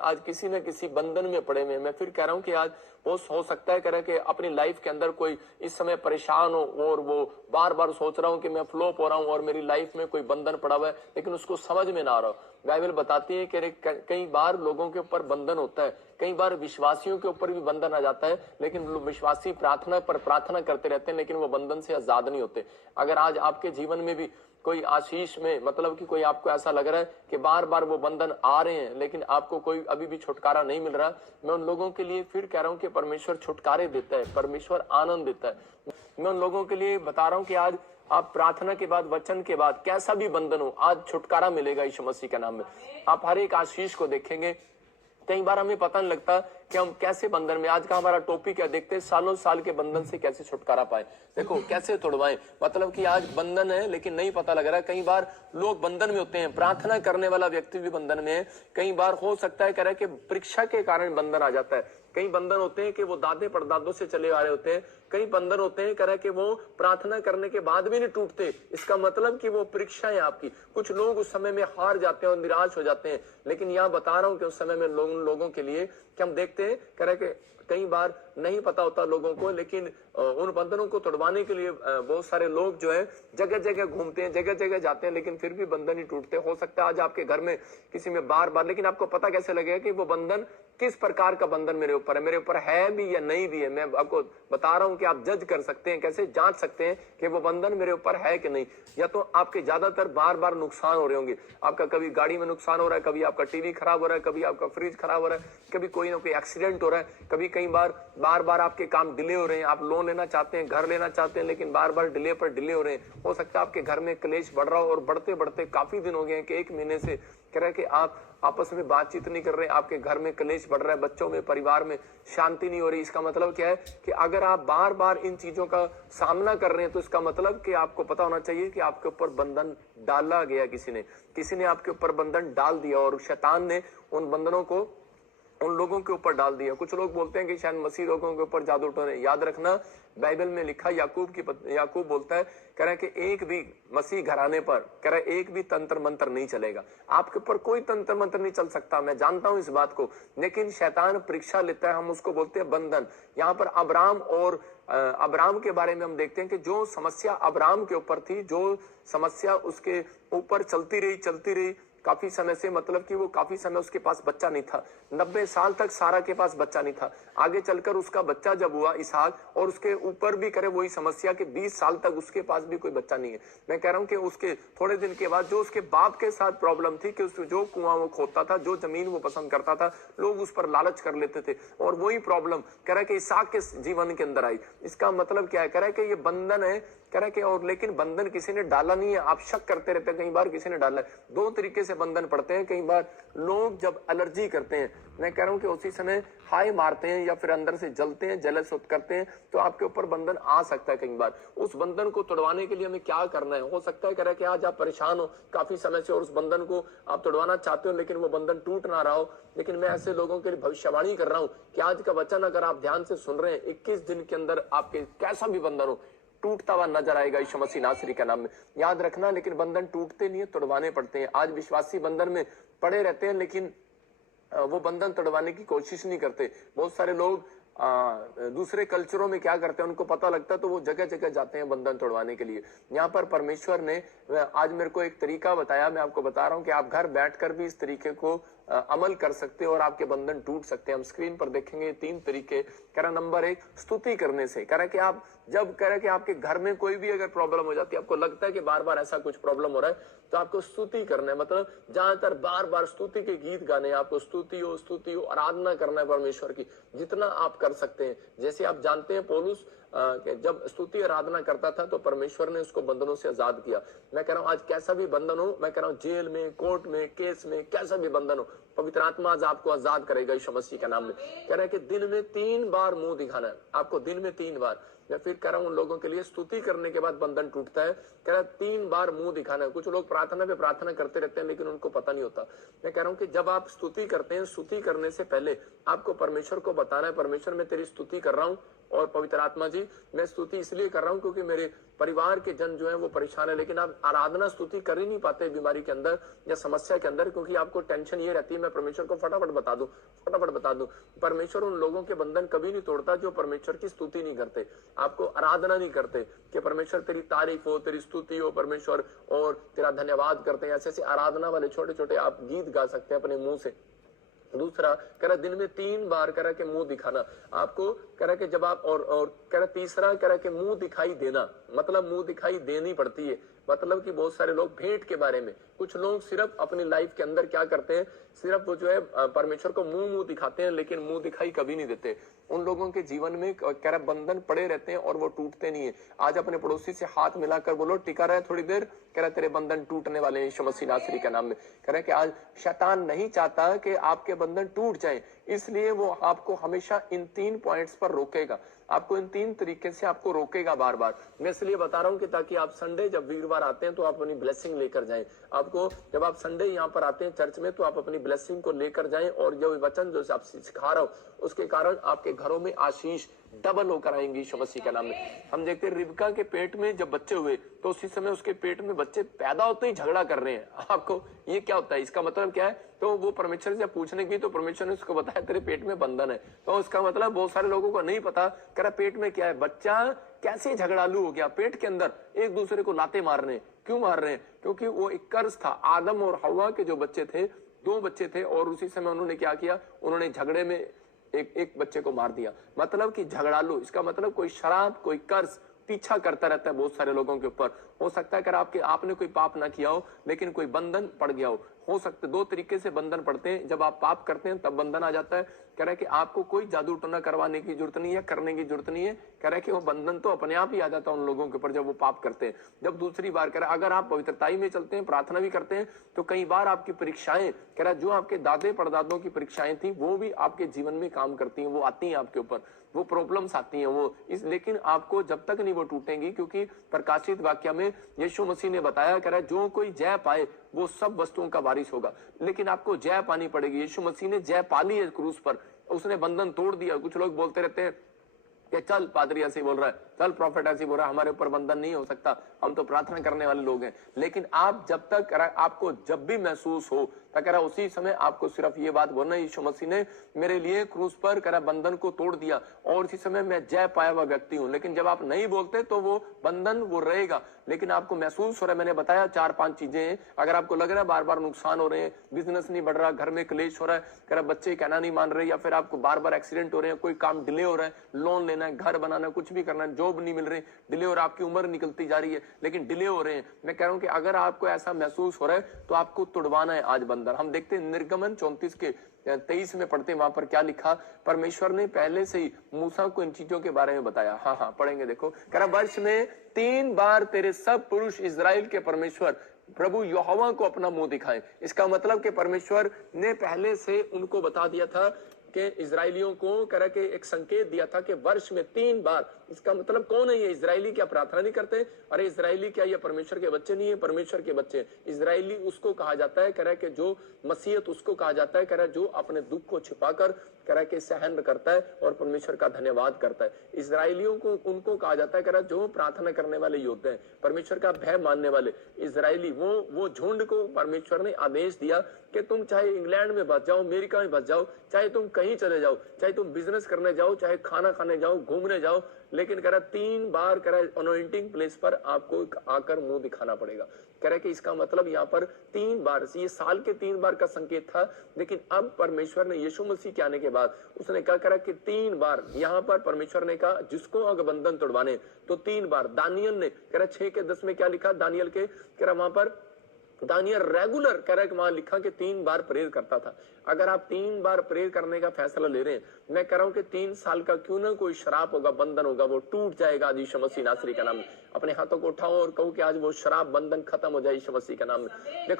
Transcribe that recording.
आज किसी न किसी बंधन में पड़े हुए हैं। मैं फिर कह रहा हूं कि आज हो सकता है कह कि अपनी लाइफ के अंदर कोई इस समय परेशान हो और वो बार बार सोच रहा हूं कि मैं फ्लॉप हो रहा हूं और मेरी लाइफ में कोई बंधन पड़ा हुआ है, लेकिन उसको समझ में ना आ रहा हो। बाइबल बताती है कि कई बार लोगों के ऊपर बंधन होता है, कई बार विश्वासियों के ऊपर भी बंधन आ जाता है, लेकिन विश्वासी प्रार्थना पर प्रार्थना करते रहते हैं, लेकिन वो बंधन से आजाद नहीं होते। अगर आज आपके जीवन में भी कोई आशीष में मतलब कि कोई आपको ऐसा लग रहा है कि बार बार वो बंधन आ रहे हैं लेकिन आपको कोई अभी भी छुटकारा नहीं मिल रहा, मैं उन लोगों के लिए फिर कह रहा हूं कि परमेश्वर छुटकारे देता है, परमेश्वर आनंद देता है। मैं उन लोगों के लिए बता रहा हूं कि आज आप प्रार्थना के बाद, वचन के बाद कैसा भी बंधन हो, आज छुटकारा मिलेगा यीशु मसीह के नाम में। आप हर एक आशीष को देखेंगे। कई बार हमें पता नहीं लगता कि हम कैसे बंधन में, आज का हमारा टॉपिक है, देखते हैं सालों साल के बंधन से कैसे छुटकारा पाए। देखो कैसे तोड़वाएं, मतलब कि आज बंधन है लेकिन नहीं पता लग रहा है। कई बार लोग बंधन में होते हैं, प्रार्थना करने वाला व्यक्ति भी बंधन में है। कई बार हो सकता है कह रहा है कि परीक्षा के कारण बंधन आ जाता है। कई बंधन होते हैं कि वो दादे परदादों से चले आ रहे होते हैं। कई बंधन होते हैं कह रहा है कि वो प्रार्थना करने के बाद भी नहीं टूटते। इसका मतलब कि वो परीक्षा है आपकी। कुछ लोग उस समय में हार जाते हैं और निराश हो जाते हैं, लेकिन यहाँ बता रहा हूं कि उस समय में लोगों के लिए कि हम देखते हैं कह रहा है कि कई बार नहीं पता होता लोगों को, लेकिन उन बंधनों को तोड़वाने के लिए बहुत सारे लोग जो है जगह जगह घूमते हैं, जगह जगह जाते हैं, लेकिन फिर भी बंधन नहीं टूटते। हो सकता है आज आपके घर में किसी में बार बार, लेकिन आपको पता कैसे लगेगा कि वो बंधन किस प्रकार का बंधन मेरे ऊपर है, मेरे ऊपर है भी या नहीं भी है। मैं आपको बता रहा हूं कि आप जज कर सकते हैं, कैसे जांच सकते हैं कि वो बंधन मेरे ऊपर है कि नहीं। या तो आपके ज्यादातर बार बार नुकसान हो रहे होंगे, आपका कभी गाड़ी में नुकसान हो रहा है, कभी आपका टीवी खराब हो रहा है, कभी आपका फ्रिज खराब हो रहा है, कभी कोई ना कोई एक्सीडेंट हो रहा है, कभी कई बार बार आपके काम डिले हो रहे हैं। आप लोन लेना चाहते हैं, घर लेना चाहते हैं, लेकिन बार बार डिले पर डिले हो रहे हैं। हो सकता है आपके घर में क्लेश बढ़ रहा हो और बढ़ते बढ़ते काफी दिन हो गए हैं कि 1 महीने से कह रहा है कि आप आपस में बातचीत नहीं कर रहे, आपके घर में क्लेश बढ़ रहा है, बच्चों में, परिवार में शांति नहीं हो रही। इसका मतलब क्या है कि अगर आप बार बार इन चीजों का सामना कर रहे हैं तो इसका मतलब कि आपको पता होना चाहिए कि आपके ऊपर बंधन डाला गया, किसी ने आपके ऊपर बंधन डाल दिया और शैतान ने उन बंधनों को उन लोगों के ऊपर डाल दिया। कुछ लोग बोलते हैं कि शायद मसीह लोगों के ऊपर जादू टोने। याद रखना, बाइबल में लिखा, याकूब बोलता है, कह रहा है कि एक भी मसीह घराने पर कह रहा है एक भी तंत्र मंत्र नहीं चलेगा। आपके ऊपर कोई तंत्र मंत्र नहीं चल सकता, मैं जानता हूं इस बात को, लेकिन शैतान परीक्षा लेता है, हम उसको बोलते हैं बंधन। यहाँ पर अब्राम के बारे में हम देखते हैं कि जो समस्या अब्राम के ऊपर थी, जो समस्या उसके ऊपर चलती रही काफी समय से, मतलब कि वो काफी समय उसके पास बच्चा नहीं था। 90 साल तक सारा के पास बच्चा नहीं था। आगे चलकर उसका बच्चा जब हुआ इसहाक, और उसके ऊपर भी करे वही समस्या कि 20 साल तक उसके पास भी कोई बच्चा नहीं है। मैं कह रहा हूं कि उसके थोड़े दिन के बाद जो उसके बाप के साथ प्रॉब्लम थी कि जो कुआं वो खोदता था, जो जमीन वो पसंद करता था, लोग उस पर लालच कर लेते थे, और वही प्रॉब्लम कह रहा है कि इसहाक के जीवन के अंदर आई। इसका मतलब क्या है, कह रहा है कि ये बंधन है, कह रहा है कि और लेकिन बंधन किसी ने डाला नहीं है। आप शक करते रहते हैं, कई बार किसी ने डाला है। 2 तरीके से बंधन पड़ते हैं। कई बार लोग जब एलर्जी करते हैं, मैं कह रहा हूं कि उसी समय हाई मारते हैं या फिर अंदर से जलते हैं, जलस करते हैं, तो आपके ऊपर बंधन आ सकता है। कई बार उस बंधन को तोड़वाने के लिए हमें क्या करना है। हो सकता है कह रहा है कि आज आप परेशान हो काफी समय से और उस बंधन को आप तोड़वाना चाहते हो, लेकिन वो बंधन टूट ना रहा हो। लेकिन मैं ऐसे लोगों के लिए भविष्यवाणी कर रहा हूं कि आज का वचन अगर आप ध्यान से सुन रहे हैं, 21 दिन के अंदर आपके कैसा भी बंधन हो, टूटता हुआ नजर आएगा यीशु मसीह नासरी के नाम में। याद रखना, लेकिन बंधन टूटते नहीं है, तोड़वाने पड़ते हैं। आज विश्वासी बंधन में पड़े रहते हैं, लेकिन वो बंधन तोड़वाने की कोशिश नहीं करते। बहुत सारे लोग दूसरे कल्चरों में क्या करते हैं, उनको पता लगता है तो वो जगह जगह जाते हैं बंधन तोड़वाने के लिए। यहाँ पर परमेश्वर ने आज मेरे को एक तरीका बताया, मैं आपको बता रहा हूँ कि आप घर बैठकर भी इस तरीके को अमल कर सकते हो और आपके बंधन टूट सकते हैं। हम स्क्रीन पर देखेंगे 3 तरीके। कह रहा नंबर 1, स्तुति करने से। कह रहा कि आप जब कह रहा कि आपके घर में कोई भी अगर प्रॉब्लम हो जाती है, आपको लगता है कि बार बार ऐसा कुछ प्रॉब्लम हो रहा है, तो आपको स्तुति करना है। मतलब ज्यादातर बार बार स्तुति के गीत गाने, आपको स्तुति हो, आराधना करना है परमेश्वर की, जितना आप कर सकते हैं। जैसे आप जानते हैं पौलुस जब स्तुति आराधना करता था तो परमेश्वर ने उसको बंधनों से आजाद किया। मैं कह रहा हूं आज कैसा भी बंधन हो, मैं कह रहा हूं जेल में, कोर्ट में, केस में, कैसा भी बंधन हो, पवित्र आत्मा आज आपको आजाद करेगा यीशु मसीह के नाम में। कह रहा है कि दिन में 3 बार मुंह दिखाना है आपको, दिन में 3 बार। मैं फिर कह रहा हूं उन लोगों के लिए स्तुति करने के बाद बंधन टूटता है। कह रहा 3 बार मुंह दिखाना है। कुछ लोग प्रार्थना पे प्रार्थना करते रहते हैं लेकिन उनको पता नहीं होता। मैं कह रहा हूं कि जब आप स्तुति करते हैं, स्तुति करने से पहले आपको परमेश्वर को बताना है, परमेश्वर मैं तेरी स्तुति कर रहा हूं और पवित्र आत्मा जी मैं स्तुति इसलिए कर रहा हूं क्योंकि मेरे परिवार के जन जो है वो परेशान है। लेकिन आप आराधना स्तुति कर ही नहीं पाते बीमारी के अंदर या समस्या के अंदर, क्योंकि आपको टेंशन ये रहती है मैं परमेश्वर को फटाफट बता दूं। परमेश्वर उन लोगों के बंधन कभी नहीं तोड़ता जो परमेश्वर की स्तुति नहीं करते, आपको आराधना नहीं करते कि परमेश्वर तेरी तारीफ हो, तेरी स्तुति हो परमेश्वर, और तेरा धन्यवाद करते हैं। ऐसे आराधना वाले छोटे छोटे आप गीत गा सकते हैं अपने मुंह से। दूसरा कह रहा दिन में 3 बार कह रहा के मुंह दिखाना आपको, कह रहा कि जब आप और कह रहा तीसरा कह रहा कि मुंह दिखाई देना, मतलब मुंह दिखाई देनी पड़ती है। मतलब कि बहुत सारे लोग भेंट के बारे में, कुछ लोग सिर्फ अपनी लाइफ के अंदर क्या करते हैं, सिर्फ वो जो है परमेश्वर को मुंह दिखाते हैं लेकिन मुंह दिखाई कभी नहीं देते। उन लोगों के जीवन में कह रहा बंधन पड़े रहते हैं और वो टूटते नहीं है। आज अपने पड़ोसी से हाथ मिलाकर बोलो टिका रहे थोड़ी देर, कह रहा तेरे बंधन टूटने वाले हैं यीशु मसीह नासरी के नाम में। कह रहा कि आज शैतान नहीं चाहता कि आपके बंधन टूट जाए, इसलिए वो आपको हमेशा इन 3 पॉइंट्स पर रोकेगा, आपको इन 3 तरीके से आपको रोकेगा बार बार। मैं इसलिए बता रहा हूं कि ताकि आप संडे जब वीरवार आते हैं तो आप अपनी ब्लेसिंग लेकर जाएं। आपको जब आप संडे यहाँ पर आते हैं चर्च में तो आप अपनी ब्लेसिंग को लेकर जाएं, और जो वचन जो आप सिखा रहा हूं उसके कारण आपके घरों में आशीष डबल होकर आएंगी यीशु मसीह के नाम में। हम देखते हैं रिबका के पेट में जब बच्चे हुए तो उसी समय उसके पेट में बच्चे पैदा होते ही झगड़ा कर रहे हैं। आपको ये क्या होता है, इसका मतलब क्या है? तो वो परमेश्वर से पूछने की तो परमेश्वर ने उसको बताया तेरे पेट में बंधन है। तो उसका मतलब बहुत सारे लोगों को नहीं पता, कह रहा पेट में क्या है। बच्चा कैसे झगड़ालू हो गया, पेट के अंदर एक दूसरे को लाते मार रहे हैं। क्यों मार रहे हैं? क्योंकि वो एक कर्ज था। आदम और हवा के जो बच्चे थे, 2 बच्चे थे, और उसी समय उन्होंने क्या किया, उन्होंने झगड़े में एक बच्चे को मार दिया। मतलब कि झगड़ालू, इसका मतलब कोई शराब, कोई कर्ज पीछा करता रहता है बहुत सारे लोगों के ऊपर। हो सकता है कि आपने कोई पाप ना किया हो लेकिन कोई बंधन पड़ गया हो सकता है। 2 तरीके से बंधन पड़ते हैं, जब आप पाप करते हैं तब बंधन आ जाता है। कह रहा है कि आपको कोई जादू टोना करवाने की जरूरत नहीं है, करने की जरूरत नहीं है। कह रहा है कि वो बंधन तो अपने आप ही आ जाता है उन लोगों के ऊपर जब वो पाप करते हैं। जब दूसरी बार कह रहा है अगर आप पवित्रताई में चलते हैं, प्रार्थना भी करते हैं, तो कई बार आपकी परीक्षाएं, कह रहा है जो आपके दादे परदादों की परीक्षाएं थी वो भी आपके जीवन में काम करती हैं, वो आती हैं आपके ऊपर, वो प्रॉब्लम्स आती हैं वो लेकिन आपको जब तक नहीं वो टूटेंगी, क्योंकि प्रकाशित वाक्य में यीशु मसीह ने बताया, कह रहा है जो कोई जय पाए वो सब वस्तुओं का वारिस होगा। लेकिन आपको जय पानी पड़ेगी। यीशु मसीह ने जय पाली है क्रूस पर, उसने बंधन तोड़ दिया। कुछ लोग बोलते रहते हैं कि चल पादरी ऐसे बोल रहा है, चल प्रॉफिट ऐसे बोल रहा है, हमारे ऊपर बंधन नहीं हो सकता, हम तो प्रार्थना करने वाले लोग हैं। लेकिन आप जब तक आपको जब भी महसूस हो कह रहा उसी समय आपको सिर्फ ये बात बोलना, यीशु मसीह ने मेरे लिए क्रूस पर कह रहा बंधन को तोड़ दिया और इसी समय मैं जय पाया हुआ व्यक्ति हूं। लेकिन जब आप नहीं बोलते तो वो बंधन वो रहेगा। लेकिन आपको महसूस हो रहा है, मैंने बताया 4-5 चीजें हैं। अगर आपको लग रहा है बार बार नुकसान हो रहे हैं, बिजनेस नहीं बढ़ रहा, घर में क्लेश हो रहा है, कह रहा बच्चे कहना नहीं मान रहे, या फिर आपको बार बार एक्सीडेंट हो रहे हैं, कोई काम डिले हो रहा है, लोन लेना है, घर बनाना है, कुछ भी करना है, जॉब नहीं मिल रही, डिले हो रहा है, आपकी उम्र निकलती जा रही है लेकिन डिले हो रहे हैं, मैं कह रहा हूं कि अगर आपको ऐसा महसूस हो रहा है तो आपको तुड़वाना है आज बंधन। हम देखते हैं निर्गमन 34 के 23 में पढ़ते हैं, वहां पर क्या लिखा, परमेश्वर ने पहले से ही मूसा को इन चीजों के बारे में बताया। हाँ पढ़ेंगे, देखो कह रहा वर्ष में 3 बार तेरे सब पुरुष इजराइल के परमेश्वर प्रभु यहोवा को अपना मुंह दिखाएं। इसका मतलब कि परमेश्वर ने पहले से उनको बता दिया था कि इजरायलियों को कह रहा कि एक संकेत दिया था कि वर्ष में 3 बार। इसका मतलब कौन है ये इजरायली? क्या प्रार्थना नहीं करते? अरे इजरायली क्या ये परमेश्वर के बच्चे नहीं है? परमेश्वर के बच्चे। इजरायली उसको कहा जाता है, कह रहा है कि जो मसीहत उसको कहा जाता है, कह रहा है जो अपने दुख को छिपाकर कह रहा है कि सहन करता है और परमेश्वर का धन्यवाद करता है। इजरायलियों को उनको कहा जाता है, कह रहा है जो प्रार्थना करने वाले योद्धा हैं, परमेश्वर का भय मानने वाले इजरायली। वो झुंड को परमेश्वर ने आदेश दिया कि तुम चाहे इंग्लैंड में बस जाओ, अमेरिका में बस जाओ, चाहे तुम कहीं चले जाओ, चाहे तुम बिजनेस करने जाओ, चाहे खाना खाने जाओ, घूमने जाओ, लेकिन कह रहा 3 बार कह रहा अनॉइंटिंग प्लेस पर आपको आकर मुंह दिखाना पड़ेगा। कह रहा कि इसका मतलब यहाँ पर 3 बार, ये साल के 3 बार का संकेत था। लेकिन अब परमेश्वर ने यीशु मसीह के आने के बाद उसने क्या करा कि 3 बार यहाँ पर परमेश्वर ने कहा जिसको अगर बंधन तोड़वाने तो 3 बार। दानियल ने कह रहा 6 के 10 में क्या लिखा दानियल के, कह रहा वहां पर दानियल रेगुलर कह रहा है कि वहां लिखा कि 3 बार प्रेयर करता था। अगर आप 3 बार प्रेयर करने का फैसला ले रहे हैं, मैं कह रहा हूं कि 3 साल का क्यों ना कोई शराब होगा, बंधन होगा, वो टूट जाएगा आज यीशु मसीह नासरी का नाम। अपने हाथों को उठाओ और कहो कि आज वो शराब बंधन खत्म हो जाए यीशु मसीह का नाम। देखो